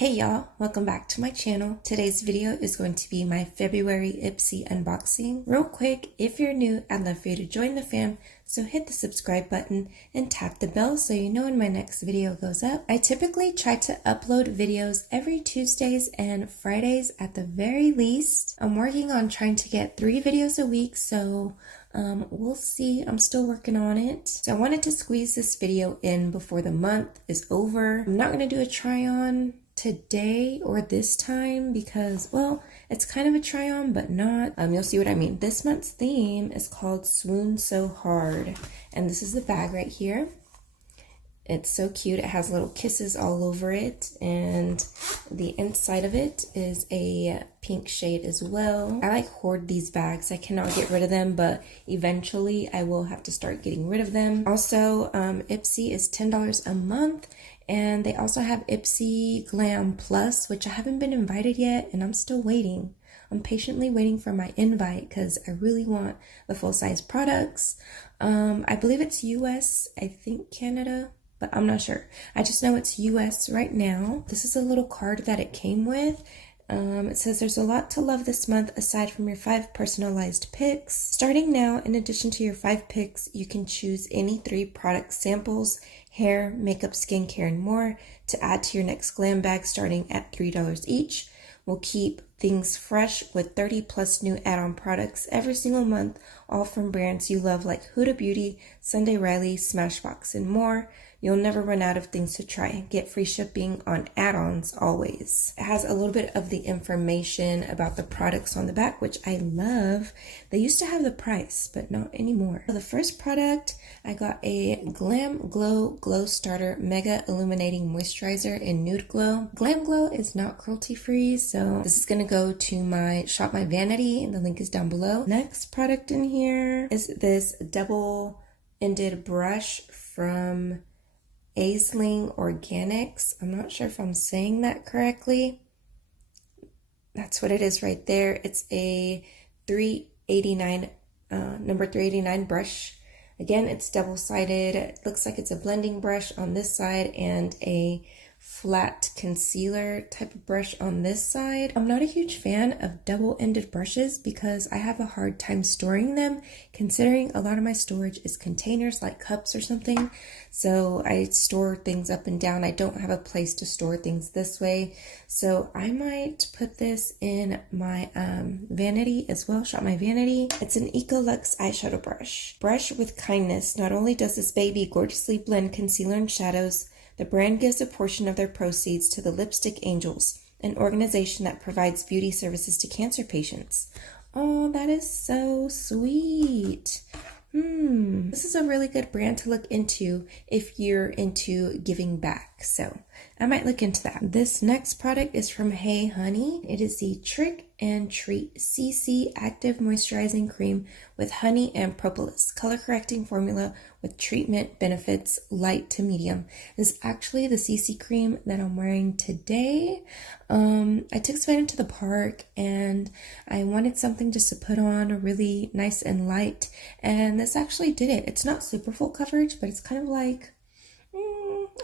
Hey y'all, welcome back to my channel. Today's video is going to be my February Ipsy unboxing. Real quick, if you're new, I'd love for you to join the fam, so hit the subscribe button and tap the bell so you know when my next video goes up. I typically try to upload videos every Tuesdays and Fridays at the very least. I'm working on trying to get 3 videos a week, so we'll see. I'm still working on it. So I wanted to squeeze this video in before the month is over. I'm not going to do a try on today or this time because, well, it's kind of a try on but not. You'll see what I mean. This month's theme is called Swoon So Hard, and this is the bag right here. It's so cute. It has little kisses all over it, and the inside of it is a pink shade as well. I like hoard these bags. I cannot get rid of them, but eventually I will have to start getting rid of them. Also, Ipsy is $10 a month, and they also have Ipsy Glam Plus, which I haven't been invited yet, and I'm still waiting. I'm patiently waiting for my invite because I really want the full-size products. I believe it's US, I think Canada, but I'm not sure. I just know it's US right now. This is a little card that it came with. It says there's a lot to love this month aside from your 5 personalized picks. Starting now, in addition to your 5 picks, you can choose any 3 product samples, hair, makeup, skincare, and more to add to your next glam bag starting at $3 each. We'll keep things fresh with 30 plus new add-on products every single month, all from brands you love like Huda Beauty, Sunday Riley, Smashbox, and more. You'll never run out of things to try. Get free shipping on add-ons always. It has a little bit of the information about the products on the back, which I love. They used to have the price, but not anymore. For the first product, I got a Glam Glow Glow Starter Mega Illuminating Moisturizer in Nude Glow. Glam Glow is not cruelty-free, so this is gonna go to my Shop My Vanity, and the link is down below. Next product in here is this double-ended brush from Aisling Organics. I'm not sure if I'm saying that correctly. That's what it is right there. It's a 389, number 389 brush. Again, it's double-sided. It looks like it's a blending brush on this side and a flat concealer type of brush on this side. I'm not a huge fan of double-ended brushes because I have a hard time storing them, considering a lot of my storage is containers like cups or something. So I store things up and down. I don't have a place to store things this way. So I might put this in my vanity as well, Shop My Vanity. It's an Ecolux eyeshadow brush. Brush with kindness. Not only does this baby gorgeously blend concealer and shadows, the brand gives a portion of their proceeds to the Lipstick Angels, an organization that provides beauty services to cancer patients. Oh, that is so sweet. This is a really good brand to look into if you're into giving back. So I might look into that. This next product is from Hey Honey. It is the Trick and Treat CC Active Moisturizing Cream with honey and propolis, color correcting formula with treatment benefits light to medium. This is actually the CC cream that I'm wearing today. I took Savannah to the park and I wanted something just to put on really nice and light, and this actually did it. It's not super full coverage, but it's kind of like,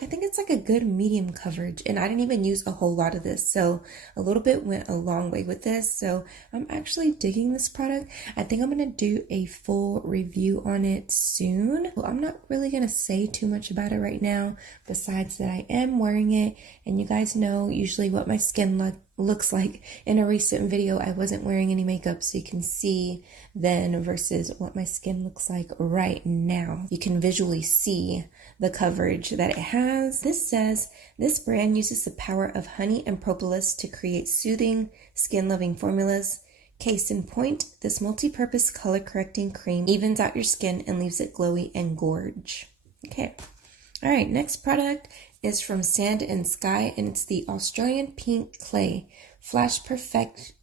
I think it's like a good medium coverage, and I didn't even use a whole lot of this, so a little bit went a long way with this. So I'm actually digging this product. I think I'm going to do a full review on it soon. Well, I'm not really going to say too much about it right now, besides that I am wearing it, and you guys know usually what my skin looks like. In a recent video, I wasn't wearing any makeup, so you can see then versus what my skin looks like right now. You can visually see the coverage that it has. This says, this brand uses the power of honey and propolis to create soothing, skin-loving formulas. Case in point, this multi-purpose color correcting cream evens out your skin and leaves it glowy and gorge. Okay. All right, next product is from Sand and Sky, and it's the Australian Pink Clay Flash Perfection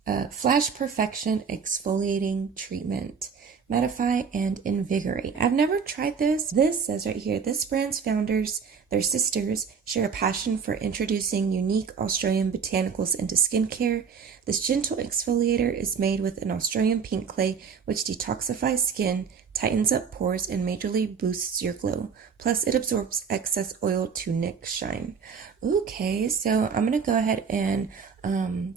Exfoliating Treatment. Mattify and Invigorate. I've never tried this. This says right here, this brand's founders, their sisters, share a passion for introducing unique Australian botanicals into skincare. This gentle exfoliator is made with an Australian pink clay, which detoxifies skin, tightens up pores, and majorly boosts your glow. Plus, it absorbs excess oil to nick shine. Okay, so I'm gonna go ahead and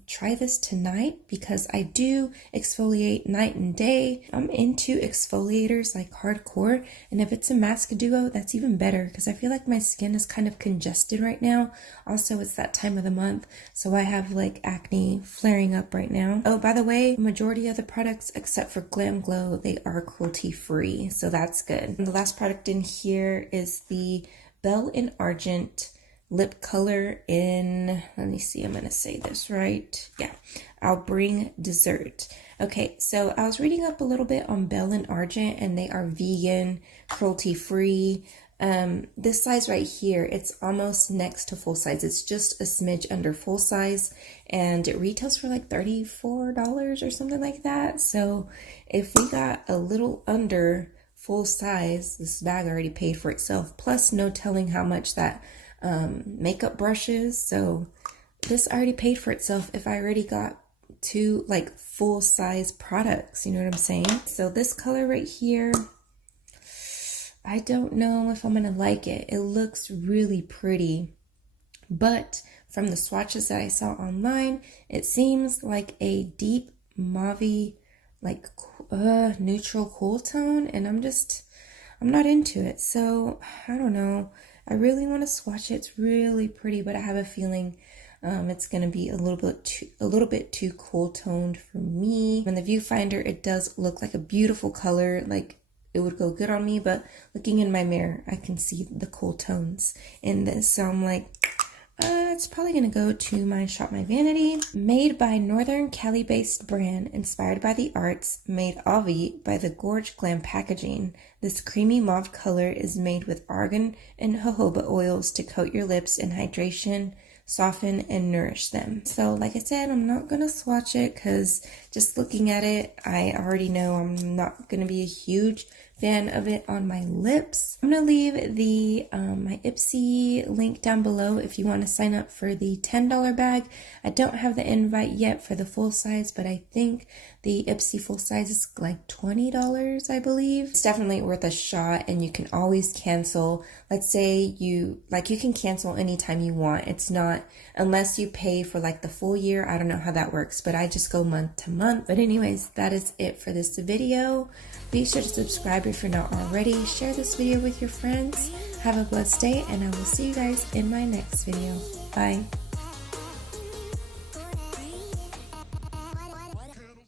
try this tonight because I do exfoliate night and day. I'm into exfoliators like hardcore, and if it's a mask duo, that's even better because I feel like my skin is kind of congested right now. Also, it's that time of the month, so I have like acne flaring up right now. Oh, by the way, majority of the products except for Glam Glow, they are cruelty free, so that's good. And the last product in here is the Belle in Argent lip color in, let me see, I'm gonna say this right. Yeah, I'll bring dessert. Okay, so I was reading up a little bit on Belle in Argent, and they are vegan, cruelty free. This size right here, it's almost next to full size. It's just a smidge under full size, and it retails for like $34 or something like that. So if we got a little under full size, this bag already paid for itself, plus no telling how much that makeup brushes. So this already paid for itself if I already got two like full size products, you know what I'm saying? So this color right here, I don't know if I'm gonna like it. It looks really pretty, but from the swatches that I saw online, it seems like a deep mauve, like neutral cool tone, and I'm not into it. So I don't know. I really want to swatch it. It's really pretty, but I have a feeling it's gonna be a little bit too cool toned for me. In the viewfinder, it does look like a beautiful color, like it would go good on me, but looking in my mirror, I can see the cool tones in this. So I'm like, it's probably gonna go to my Shop My Vanity. Made by Northern Cali based brand, inspired by the arts, made Avi by the Gorge Glam packaging. This creamy mauve color is made with argan and jojoba oils to coat your lips in hydration, soften, and nourish them. So like I said, I'm not gonna swatch it because just looking at it, I already know I'm not gonna be a huge fan of it on my lips. I'm gonna leave the my Ipsy link down below if you want to sign up for the $10 bag. I don't have the invite yet for the full size, but I think the Ipsy full size is like $20, I believe. It's definitely worth a shot, and you can always cancel. Let's say you can cancel anytime you want. It's not, unless you pay for like the full year. I don't know how that works, but I just go month to month. But anyways, that is it for this video. Be sure to subscribe if you're not already. Share this video with your friends. Have a blessed day, and I will see you guys in my next video. Bye.